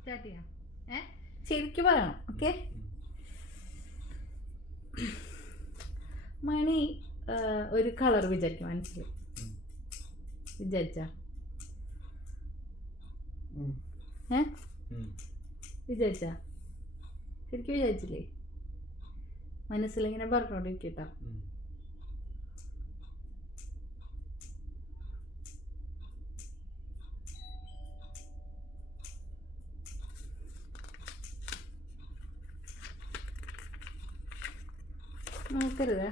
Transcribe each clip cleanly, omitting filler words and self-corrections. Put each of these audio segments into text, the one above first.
Start ചെയ്യാം. ശരിക്കും പറയണം. ഓക്കെ. മണി ഒരു കളർ വിചാരിക്കും മനസ്സിൽ. വിചാരിച്ചാ വിചാരിച്ചാ ശരിക്കും വിചാരിച്ചില്ലേ? മനസ്സിലിങ്ങനെ പറഞ്ഞോണ്ടിരിക്കട്ടോ. നോക്കരുത്.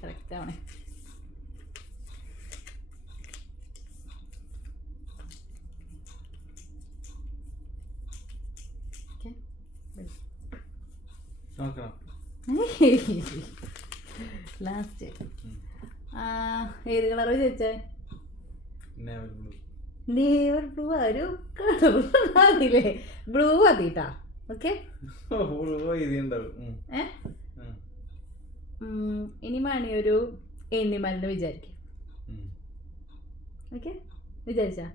കറക്റ്റ് ആവണേ. ലാസ്റ്റ് ഏത് കളറ് ചോദിച്ചേ? Never blue. ഒരു കളറില്ലേ? ബ്ലൂ മതിട്ടാ. ഓക്കെ. ഇനി മണി ഒരു എനിമലിനെ വിചാരിക്കും. ഓക്കെ. വിചാരിച്ചാ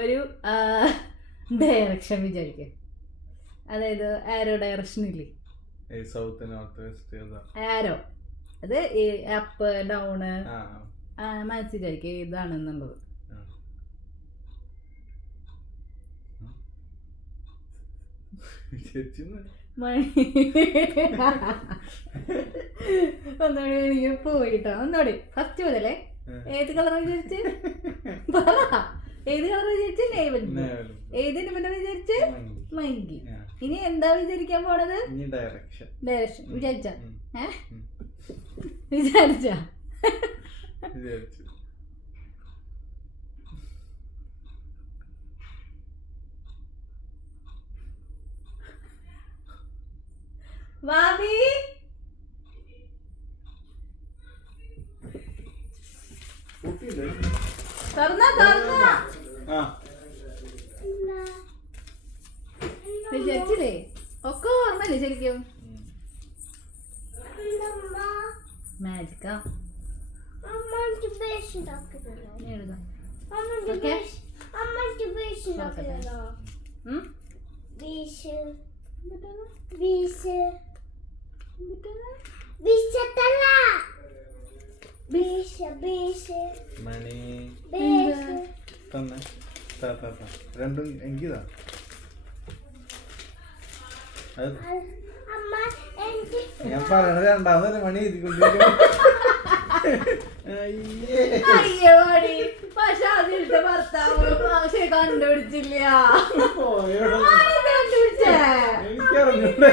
ഒരു ഡയറക്ഷൻ വിചാരിക്കും. അതായത് ആരോ ഡയറക്ഷൻ ഇല്ലേ? ആരോ. അത് അപ്പ് ഡൗണ് മനസ്സിൽ വിചാരിക്കും ഏതാണെന്നുള്ളത്. ഒന്നോടെ എനിക്ക് പോയിട്ടോ. ഒന്നോടെ ഫസ്റ്റ് മുതലേ ഏത് കളർ വിചാരിച്ച് പറ. ഏത് കളർ വിചാരിച്ച്? നേവൽ. ഏത് നിമിഷം വിചാരിച്ച്? മങ്കി. ഇനി എന്താ വിചാരിക്കാൻ പോണത്? ഡയറക്ഷൻ. വിചാരിച്ച വാബി വിചാരിച്ചില്ലേ? ഒക്കെ ഓർമ്മല്ലേ ശരിക്കും? മാജിക്കാ. എഴുതാം. രണ്ടും എനിക്കിതാ. ഞാൻ പറയണത് രണ്ടാമത് മണി എഴുതിക്കൊണ്ടിരിക്കുന്നു. പക്ഷെ അതിന്റെ ഭർത്താവ് കണ്ടുപിടിച്ചില്ല. എനിക്കറിഞ്ഞൂടെ.